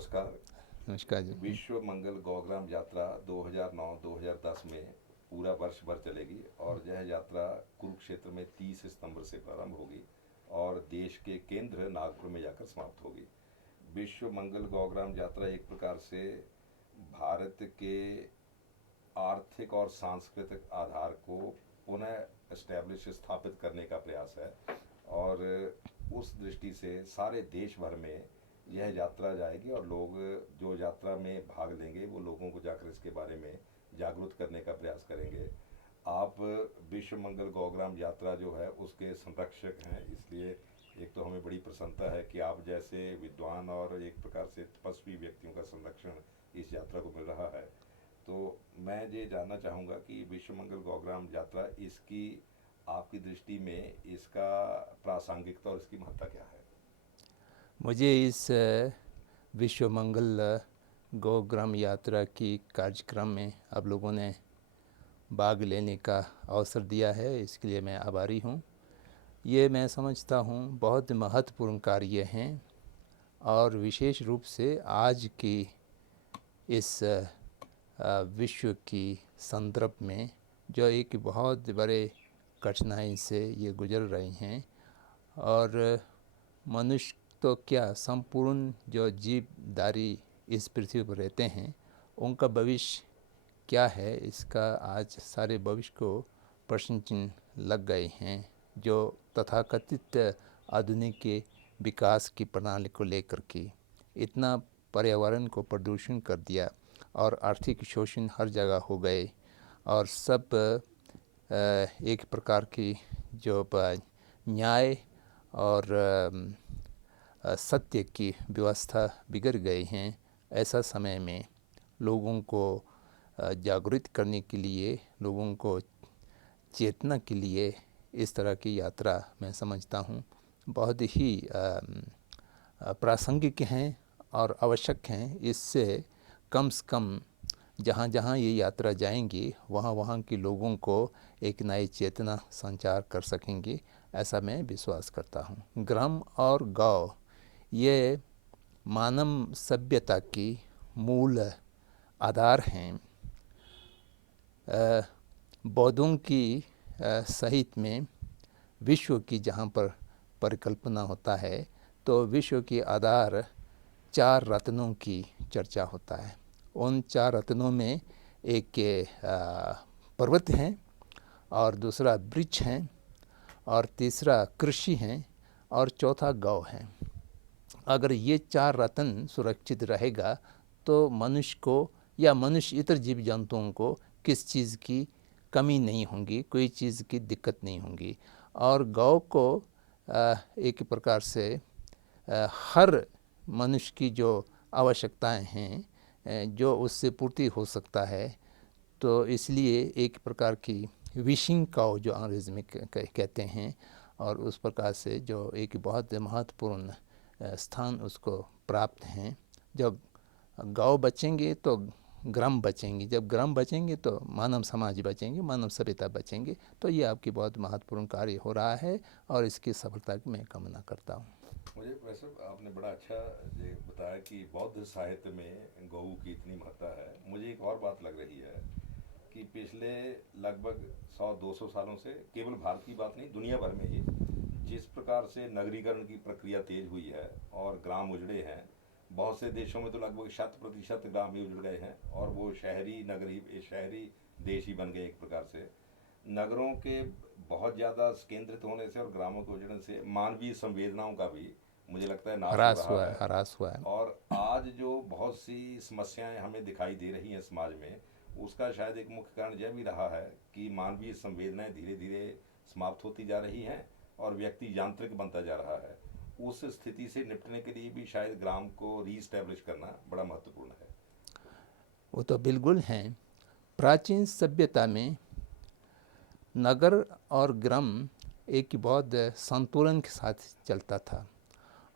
नमस्कार। नमस्कार जी। विश्व मंगल गौग्राम यात्रा 2009-2010 में पूरा वर्ष भर चलेगी और यह यात्रा कुरुक्षेत्र में 30 सितंबर से प्रारंभ होगी और देश के केंद्र नागपुर में जाकर समाप्त होगी। विश्व मंगल गौग्राम यात्रा एक प्रकार से भारत के आर्थिक और सांस्कृतिक आधार को पुनः एस्टैब्लिश स्थापित करने का प्रयास है और उस दृष्टि से सारे देश भर में यह यात्रा जाएगी और लोग जो यात्रा में भाग लेंगे वो लोगों को जाकर इसके बारे में जागरूक करने का प्रयास करेंगे। आप विश्व मंगल गौग्राम यात्रा जो है उसके संरक्षक हैं, इसलिए एक तो हमें बड़ी प्रसन्नता है कि आप जैसे विद्वान और एक प्रकार से तपस्वी व्यक्तियों का संरक्षण इस यात्रा को मिल रहा है। तो मैं ये जानना चाहूँगा कि विश्व मंगल गौग्राम यात्रा इसकी आपकी दृष्टि में इसका प्रासंगिकता और इसकी महत्ता क्या है? मुझे इस विश्व मंगल गौग्राम यात्रा की कार्यक्रम में आप लोगों ने भाग लेने का अवसर दिया है, इसके लिए मैं आभारी हूँ। ये मैं समझता हूँ बहुत महत्वपूर्ण कार्य हैं और विशेष रूप से आज की इस विश्व की संदर्भ में जो एक बहुत बड़े कठिनाई से ये गुजर रही हैं और मनुष्य तो क्या संपूर्ण जो जीवधारी इस पृथ्वी पर रहते हैं उनका भविष्य क्या है, इसका आज सारे भविष्य को प्रश्न चिन्ह लग गए हैं। जो तथाकथित आधुनिक के विकास की प्रणाली को लेकर के इतना पर्यावरण को प्रदूषण कर दिया और आर्थिक शोषण हर जगह हो गए और सब एक प्रकार की जो न्याय और सत्य की व्यवस्था बिगड़ गई हैं। ऐसा समय में लोगों को जागृत करने के लिए, लोगों को चेतना के लिए इस तरह की यात्रा मैं समझता हूँ बहुत ही प्रासंगिक हैं और आवश्यक हैं। इससे कम से कम जहाँ जहाँ ये यात्रा जाएंगी वहाँ वहाँ के लोगों को एक नई चेतना संचार कर सकेंगे, ऐसा मैं विश्वास करता हूँ। ग्राम और गांव ये मानव सभ्यता की मूल आधार हैं। बौद्धों की सहित में विश्व की जहाँ पर परिकल्पना होता है तो विश्व के आधार 4 रत्नों की चर्चा होता है। उन 4 रत्नों में एक पर्वत हैं और दूसरा वृक्ष हैं और तीसरा कृषि हैं और चौथा गौ है। अगर ये 4 रत्न सुरक्षित रहेगा तो मनुष्य को या मनुष्य इतर जीव जंतुओं को किस चीज़ की कमी नहीं होगी, कोई चीज़ की दिक्कत नहीं होगी। और गौ को एक प्रकार से हर मनुष्य की जो आवश्यकताएं हैं जो उससे पूर्ति हो सकता है, तो इसलिए एक प्रकार की विशिंग काउ जो अंग्रेज़ी में कहते हैं और उस प्रकार से जो एक बहुत महत्वपूर्ण स्थान उसको प्राप्त हैं। जब गौ बचेंगे तो ग्राम बचेंगे, जब ग्राम बचेंगे तो मानव समाज बचेंगे, मानव सभ्यता बचेंगे। तो ये आपकी बहुत महत्वपूर्ण कार्य हो रहा है और इसकी सफलता की मैं कामना करता हूँ। मुझे वैसे आपने बड़ा अच्छा ये बताया कि बौद्ध साहित्य में गौ की इतनी महत्ता है। मुझे एक और बात लग रही है कि पिछले लगभग 100-200 सालों से केवल भारत की बात नहीं, दुनिया भर में ही जिस प्रकार से नगरीकरण की प्रक्रिया तेज हुई है और ग्राम उजड़े हैं, बहुत से देशों में तो लगभग 100% ग्राम ही उजड़ गए हैं और वो शहरी नगरी शहरी देश ही बन गए एक प्रकार से। नगरों के बहुत ज़्यादा केंद्रित होने से और ग्रामों के उजड़ने से मानवीय संवेदनाओं का भी मुझे लगता है नाश हो रहा है। ह्रास हुआ है। और आज जो बहुत सी समस्याएं हमें दिखाई दे रही हैं समाज में, उसका शायद एक मुख्य कारण यह भी रहा है कि मानवीय संवेदनाएं धीरे धीरे समाप्त होती जा रही हैं और व्यक्ति यांत्रिक बनता जा रहा है। उस स्थिति से निपटने के लिए भी शायद ग्राम को रीस्टैब्लिश करना बड़ा महत्वपूर्ण है। वो तो बिल्कुल हैं। प्राचीन सभ्यता में नगर और ग्राम एक बहुत संतुलन के साथ चलता था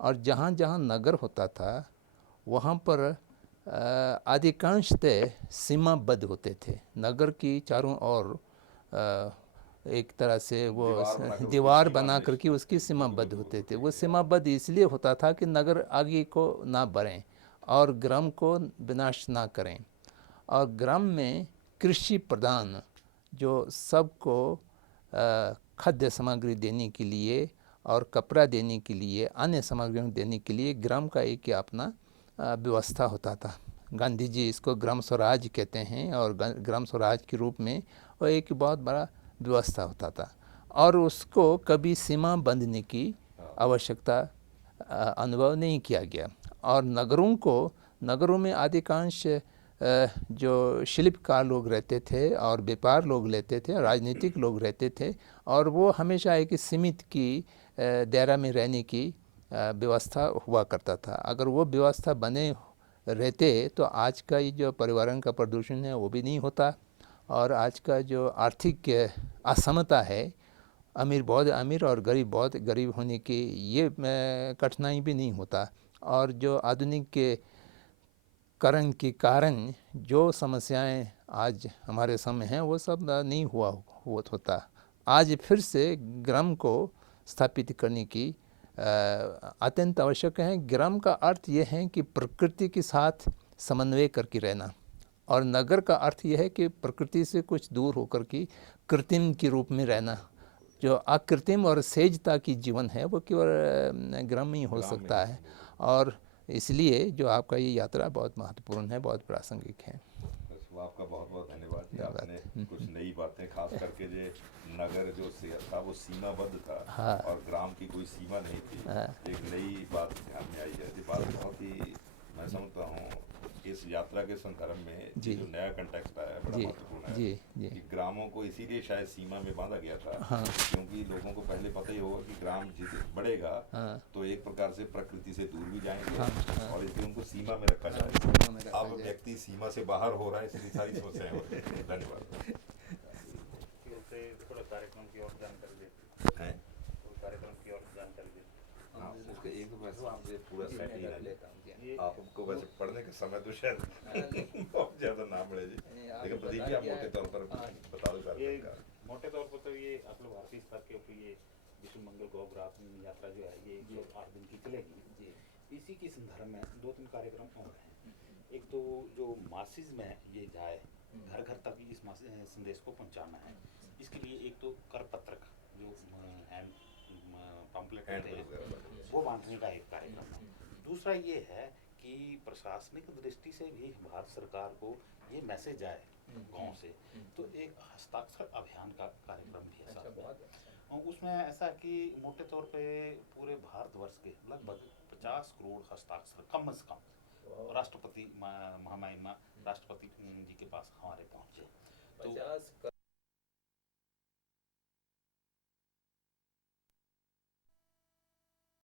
और जहाँ जहाँ नगर होता था वहाँ पर अधिकांशतः सीमाबद्ध होते थे। नगर की चारों ओर एक तरह से वो दीवार बना करके उसकी सीमाबद्ध होते थे। वो सीमाबद्ध इसलिए होता था कि नगर आगे को ना बढ़ें और ग्राम को विनाश ना करें, और ग्राम में कृषि प्रधान जो सबको खाद्य सामग्री देने के लिए और कपड़ा देने के लिए, अन्य सामग्रियों देने के लिए ग्राम का एक अपना व्यवस्था होता था। गांधी जी इसको ग्राम स्वराज कहते हैं, और ग्राम स्वराज के रूप में वो एक बहुत बड़ा व्यवस्था होता था, और उसको कभी सीमा बांधने की आवश्यकता अनुभव नहीं किया गया। और नगरों में अधिकांश जो शिल्पकार लोग रहते थे और व्यापार लोग रहते थे, राजनीतिक लोग रहते थे, और वो हमेशा एक सीमित की दायरा में रहने की व्यवस्था हुआ करता था। अगर वो व्यवस्था बने रहते तो आज का ये जो पर्यावरण का प्रदूषण है वो भी नहीं होता, और आज का जो आर्थिक असमता है, अमीर बहुत अमीर और गरीब बहुत गरीब होने की ये कठिनाई भी नहीं होता। और जो आधुनिक के करण के कारण जो समस्याएं आज हमारे सामने हैं वो सब नहीं होता। आज फिर से ग्राम को स्थापित करने की अत्यंत आवश्यक है। ग्राम का अर्थ ये है कि प्रकृति के साथ समन्वय करके रहना, और नगर का अर्थ यह है कि प्रकृति से कुछ दूर होकर के कृत्रिम के रूप में रहना। जो अकृत्रिम और सहजता की जीवन है वो केवल ग्राम में ही हो सकता है, और इसलिए जो आपका ये यात्रा बहुत महत्वपूर्ण है, बहुत प्रासंगिक है। बस आपका बहुत बहुत धन्यवाद जी। आपने कुछ नई बातें, खास करके जो नगर जो था वो सीमाबद्ध था, हाँ। और ग्राम की कोई सीमा नहीं थी। हाँ। एक नई बात ध्यान में आई है। ये बात बहुत ही, मैं समझता हूँ इस यात्रा के संदर्भ में ये जो नया कंटेक्स्ट आया है बड़ा महत्वपूर्ण है। जी। कि ग्रामों को इसीलिए शायद सीमा में बांधा गया था, हाँ। क्योंकि लोगों को पहले पता ही होगा कि ग्राम जितना बढ़ेगा हाँ। तो एक प्रकार से प्रकृति से दूर भी जाएंगे। हाँ। और इसलिए उनको सीमा में रखा जाए। अब व्यक्ति सीमा से बाहर हो रहा है, इसलिए सारी समस्याएं हो रही हैं। धन्यवाद। थोड़ा कार्यक्रम की और जानकारी देते हैं कार्यक्रम की और जानकारी देते हाँ, उसका एक तो वैसे आपसे पूरा सेट ही है। ये आपको वैसे पढ़ने का समय तो शायद बहुत ज़्यादा ना मिले जी, लेकिन प्रदीप जी आप मोटे तौर पर बता दो ये कार्यक्रम का। मोटे तौर पर तो ये अखिल भारतीय स्तर के ऊपर ये विश्व मंगल ग्रह यात्रा जो है ये 108 दिन की चलेगी। इसी के संदर्भ में 2-3 कार्यक्रम और हैं। एक तो जो मासिस में ये जाए, घर घर तक इस संदेश को पहुंचाना है। इसके लिए एक तो कर पत्रक जो हैंड पम्पलेट होते हैं वो बांटने का एक कार्यक्रम है। दूसरा ये है कि प्रशासनिक दृष्टि से भी भारत सरकार को ये मैसेज आए गांव से, तो एक हस्ताक्षर अभियान का कार्यक्रम भी है साथ में। और उसमें ऐसा है कि मोटे तौर पे पूरे भारतवर्ष के लगभग 50 करोड़ हस्ताक्षर कम से कम राष्ट्रपति महामहिमा राष्ट्रपति जी के पास हमारे पहुंचे। तो